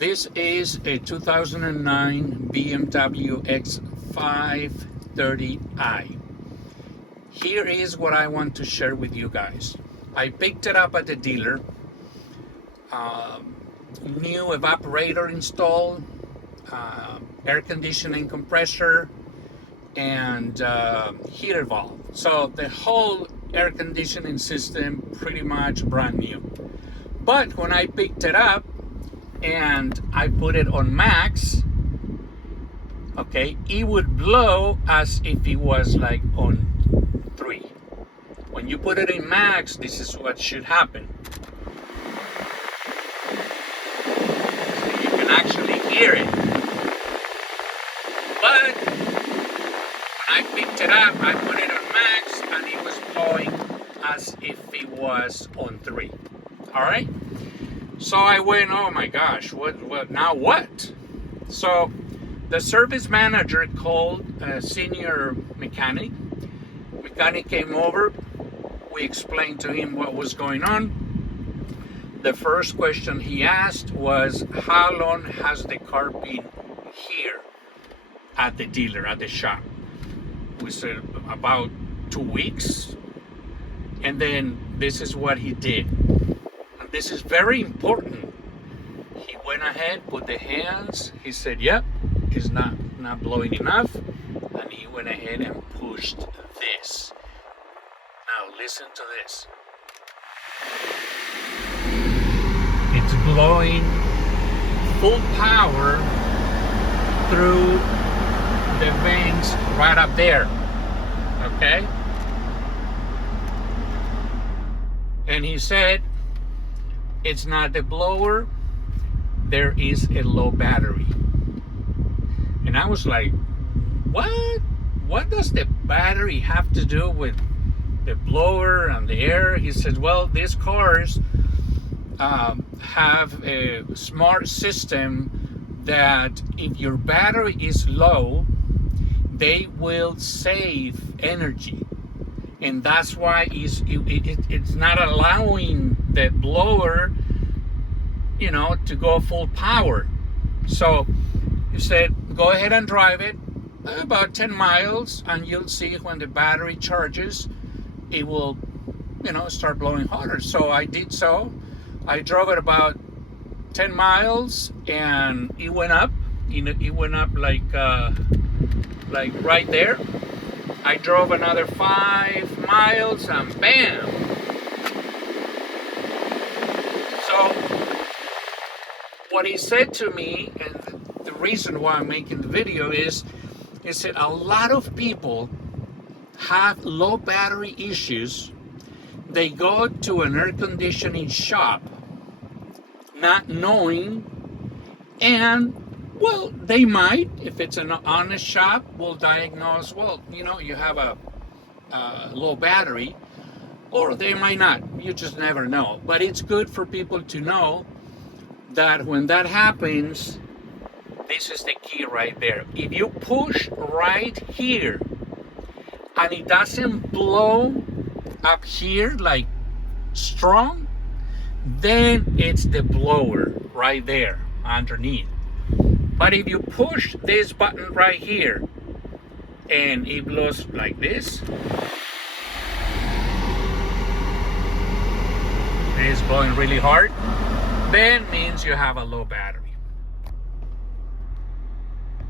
This is a 2009 BMW X530i. Here is what I want to share with you guys. I picked it up at the dealer. New evaporator installed, air conditioning compressor, and heater valve. So the whole air conditioning system pretty much brand new. But when I picked it up and I put it on max, okay, it would blow as if it was like on 3. When you put it in max, this is what should happen. So you can actually hear it. But when I picked it up, I put it on max and it was blowing as if it was on 3. All right? So I went, oh my gosh, what now what? So the service manager called a senior mechanic. Mechanic came over. We explained to him what was going on. The first question he asked was, how long has the car been here at the dealer, at the shop? We said about 2 weeks. And then this is what he did. And this is very important. He went ahead, put the hands. He said, yep, it's not blowing enough. And he went ahead and pushed this. Now listen to this. It's blowing full power through the veins right up there. Okay? And he said, it's not the blower, there is a low battery. And I was like, what? What does the battery have to do with the blower and the air? He said, well, these cars have a smart system that if your battery is low, they will save energy. And that's why it's not allowing the blower, to go full power. So he said, go ahead and drive it about 10 miles and you'll see when the battery charges, it will, start blowing harder. So I did so. I drove it about 10 miles and it went up. It went up like right there. I drove another 5 miles and bam! So what he said to me, and the reason why I'm making the video is, he said a lot of people have low battery issues. They go to an air conditioning shop not knowing, and well, they might, if it's an honest shop, will diagnose, well, you have a low battery, or they might not. You just never know. But it's good for people to know that when that happens, this is the key right there. If you push right here and it doesn't blow up here like strong, then it's the blower right there underneath. But if you push this button right here and it blows like this, it is blowing really hard, then means you have a low battery.